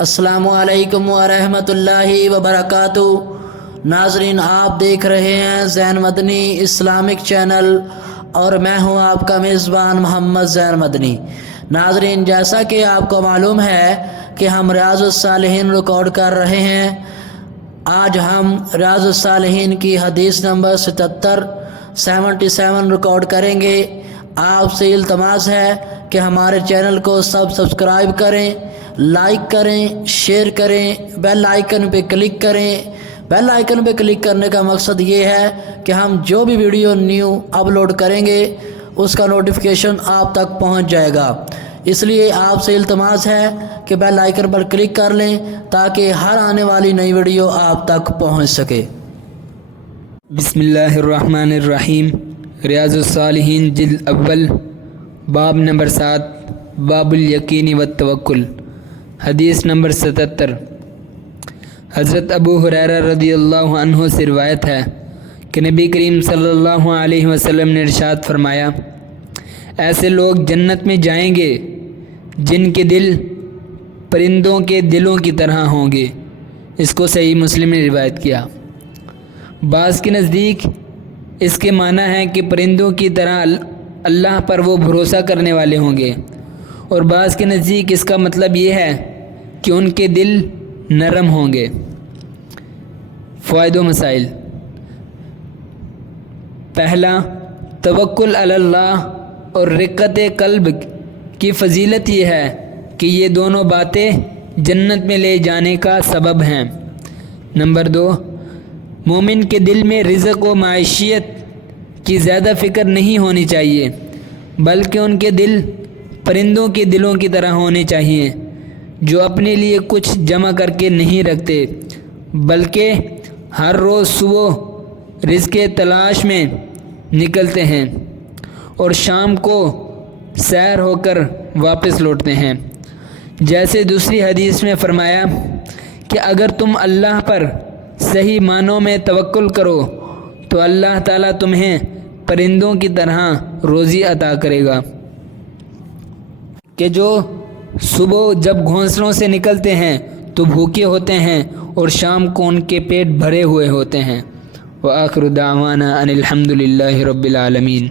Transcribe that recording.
السلام علیکم ورحمۃ اللہ وبرکاتہ۔ ناظرین، آپ دیکھ رہے ہیں زین مدنی اسلامک چینل اور میں ہوں آپ کا میزبان محمد زین مدنی۔ ناظرین، جیسا کہ آپ کو معلوم ہے کہ ہم ریاض الصالحین ریکارڈ کر رہے ہیں۔ آج ہم ریاض الصالحین کی حدیث نمبر 77 ریکارڈ کریں گے۔ آپ سے التماس ہے کہ ہمارے چینل کو سبسکرائب کریں، لائک کریں، شیئر کریں، بیل آئیکن پہ کلک کریں۔ بیل آئیکن پہ کلک کرنے کا مقصد یہ ہے کہ ہم جو بھی ویڈیو نیو اپلوڈ کریں گے اس کا نوٹیفیکیشن آپ تک پہنچ جائے گا۔ اس لیے آپ سے التماس ہے کہ بیل آئیکن پر کلک کر لیں تاکہ ہر آنے والی نئی ویڈیو آپ تک پہنچ سکے۔ بسم اللہ الرحمن الرحیم۔ ریاض الصالحین جلد اول، باب نمبر 7، باب الیقین والتوکل۔ حدیث نمبر 77۔ حضرت ابو ہریرہ رضی اللہ عنہ سے روایت ہے کہ نبی کریم صلی اللہ علیہ وسلم نے ارشاد فرمایا، ایسے لوگ جنت میں جائیں گے جن کے دل پرندوں کے دلوں کی طرح ہوں گے۔ اس کو صحیح مسلم نے روایت کیا۔ بعض کے نزدیک اس کے معنی ہے کہ پرندوں کی طرح اللہ پر وہ بھروسہ کرنے والے ہوں گے، اور بعض کے نزدیک اس کا مطلب یہ ہے کہ ان کے دل نرم ہوں گے۔ فوائد و مسائل۔ پہلا، توکل علی اللہ اور رقت قلب کی فضیلت یہ ہے کہ یہ دونوں باتیں جنت میں لے جانے کا سبب ہیں۔ نمبر 2، مومن کے دل میں رزق و معیشیت کی زیادہ فکر نہیں ہونی چاہیے، بلکہ ان کے دل پرندوں کے دلوں کی طرح ہونے چاہیے جو اپنے لیے کچھ جمع کر کے نہیں رکھتے، بلکہ ہر روز صبح رزق تلاش میں نکلتے ہیں اور شام کو سیر ہو کر واپس لوٹتے ہیں۔ جیسے دوسری حدیث میں فرمایا کہ اگر تم اللہ پر صحیح معنوں میں توکل کرو تو اللہ تعالیٰ تمہیں پرندوں کی طرح روزی عطا کرے گا، کہ جو صبح جب گھونسلوں سے نکلتے ہیں تو بھوکے ہوتے ہیں اور شام کو ان کے پیٹ بھرے ہوئے ہوتے ہیں۔ وآخر دعوانا ان الحمد للہ رب العالمین۔